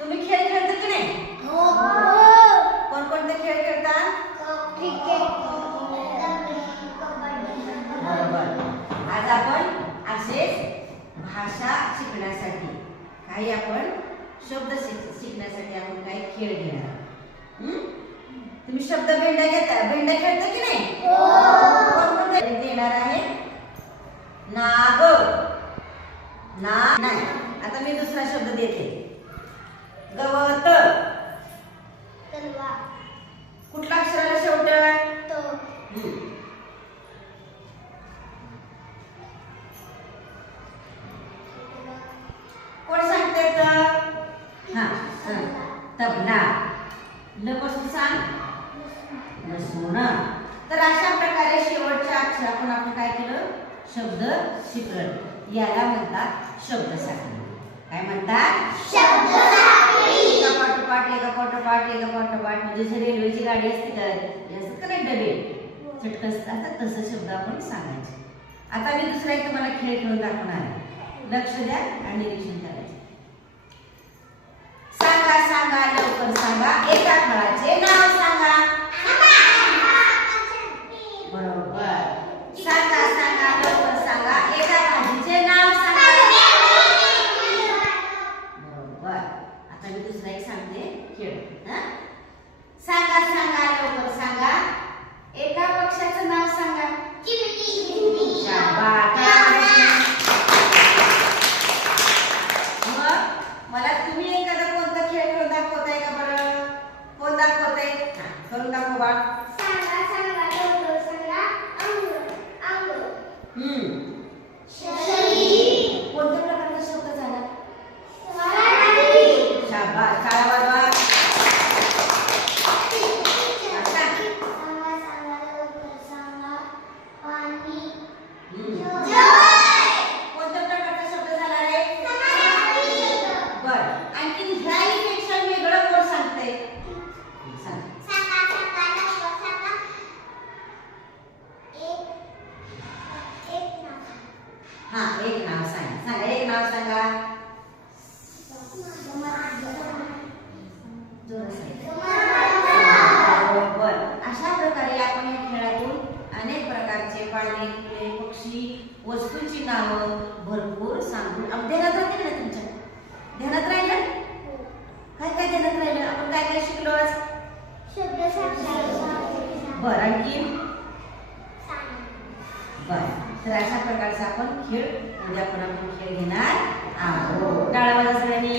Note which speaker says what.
Speaker 1: तुम्ही खेळ खेळता की नाही? कोणकोणते खेळ खेळता? बरोबर आज आपण असेच भाषा शिकण्यासाठी काही आपण शब्द शिक शिकण्यासाठी आपण काही खेळ घेणार. हं? तुम्ही शब्द भेंड्या घेता भेंड्या खेळता की नाही? कोणकोणते देणार आहे? नाग. ना नाही. आता मी दुसरा शब्द देते. गवत. कुठल्या अक्षराला शेवट कोण सांगते हा तबला. ल पासून सांग. लसूण. तर अशा प्रकारे शेवटच्या अक्षर आपण आपण काय केलं? शब्द शिकलं. याला म्हणतात शब्द साखळी काय म्हणतात? एका पाठोपाठ एका पाठोपाठ एका पाट म्हणजे जशी रेल्वेची गाडी असते का हे असतात डबे चटकन आता तसं शब्द आपण सांगायचे. आता मी दुसरा एक तुम्हाला खेळ खेळून दाखवणार लक्ष द्या आणि निरीक्षण करा सांगा सांगा लवकर सांगा एका फळाचे नाव सांगा बरोबर सांगा सांगा लवकर सांगा एका भाजीचे नाव सांगा बरोबर दुसरा एक सांगते. खेळ. हं? सांगा सांगा लवकर सांगा. एका पक्षाचं नाव सांगा. मग मला तुम्ही एखादा कोणता खेळ खेळून दाखवताय का बरं? कोण दाखवताय? हा, करून दाखव बाळ. हम्म कोणत्या प्रकारचा शब्द झाला शाबास काळा वाजवा हम्म. कोणत्या प्रकारचा शब्द झाला रे बर आणखी ह्याहीपेक्षा वेगळं कोण सांगते सांग हा एक नाव सांगा. सांगा एक नाव सांगा. बरोबर. अशा प्रकारे आपण या खेळातून अनेक प्रकारचे पाणी फुले पक्षी वस्तूंची नावं भरपूर सांगून ध्यानात ना तुमच्या? ध्यानात राहिलं? काय काय ध्यानात राहिलं? आपण काय काय शिकलो आज? बरं आणखी? बरं. तर अशा प्रकारचा आपण खेळ उद्या पण आपण खेळ घेणार आहोत. टाळा सगळ्यांनी